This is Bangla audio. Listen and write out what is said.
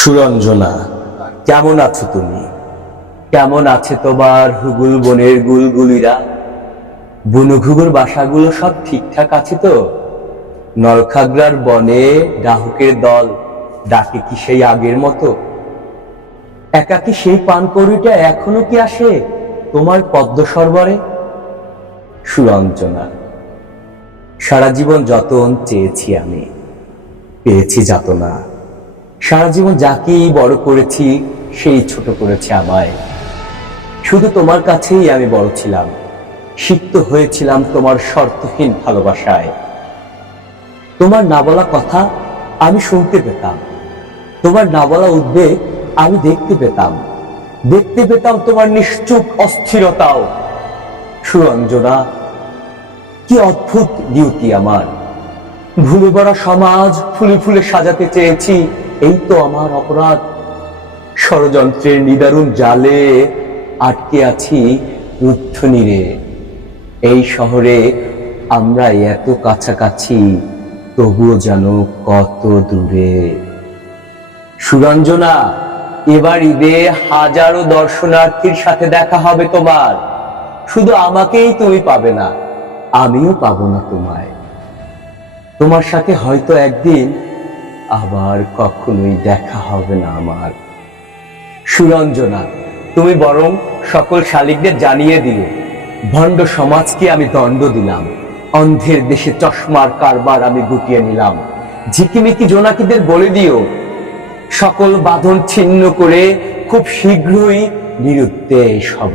সুরঞ্জনা, কেমন আছো তুমি? কেমন আছে তোমার হুগুল বনের গুলগুলিরা? বুনুঘুগুর বাসাগুলো সব ঠিকঠাক আছে তো? নলখাগড়ার বনে ডাহুকের দল ডাকে কি সেই আগের মতো? একাকি সেই পানকড়িটা এখনও কি আসে তোমার পদ্ম সরবরে? সুরঞ্জনা, সারা জীবন যতন চেয়েছি আমি, পেয়েছি যাতনা। সারা জীবন যাকেই বড় করেছি, সেই ছোট করেছে আমায়। শুধু তোমার কাছেই আমি বড় ছিলাম। সিক্ত হয়েছিলাম তোমার শর্তহীন ভালোবাসায়। তোমার না বলা কথা আমি শুনতে পেতাম। তোমার না বলা উদ্বেগ আমি দেখতে পেতাম। দেখতে পেতাম তোমার নিশ্চুপ অস্থিরতাও। সুরঞ্জনা কি অদ্ভুত ডিউটি আমার। ভুলে পড়া সমাজ ফুলে ফুলে সাজাতে চেয়েছি এই তো আমার অপরাধ। ষড়যন্ত্রের নিদারুণ জালে আটকে আছি রুদ্ধ নীরে এই শহরে আমরা এত কাছাকাছি, তবুও যেন কত দূরে। সুরঞ্জনা, এবার ঈদে হাজারো দর্শনার্থীর সাথে দেখা হবে তোমার। শুধু আমাকেই তুমি পাবে না, আমিও পাবো না তোমায়। তোমার সাথে হয়তো একদিন আবার কখনোই দেখা হবে না আমার। সুরঞ্জনা, তুমি বরং সকল শালিকদের জানিয়ে দিও। ভণ্ড সমাজকে আমি দণ্ড দিলাম। অন্ধের দেশে চশমার কারবার আমি গুটিয়ে নিলাম। ঝিকিমিকি জোনাকিদের বলে দিও। সকল বাঁধন ছিন্ন করে খুব শীঘ্রই নিরুদ্দেশ হব।